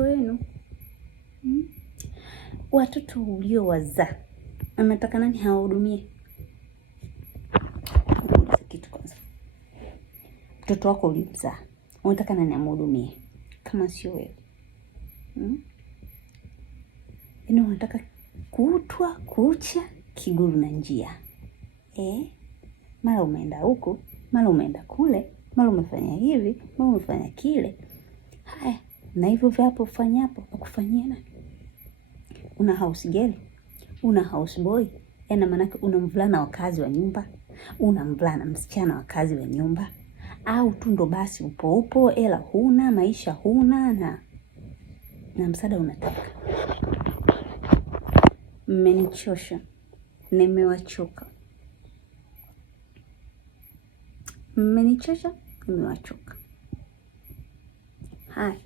wenu. Watoto uliowazaa unataka nani hawahudumie? Kitu kwanza, mtoto wako ulimzaa unataka nani amhudumie kama sio wewe? Yaani unataka kutwa kucha kiguru na njia, mara umeenda huku, mara umeenda kule, mara umefanya hivi, mara umefanya kile. Haya, na hivyo vyapo ufanyapo ukufanyia nani? Una house girl, una house boy, yaani maana una mvulana wa kazi wa nyumba, una mvulana msichana wa kazi wa nyumba, au tu ndo basi upo ela huna, maisha huna, na msaada unataka. Mmenichosha, nimewachoka. Mmenichosha, nimewachoka. Hai.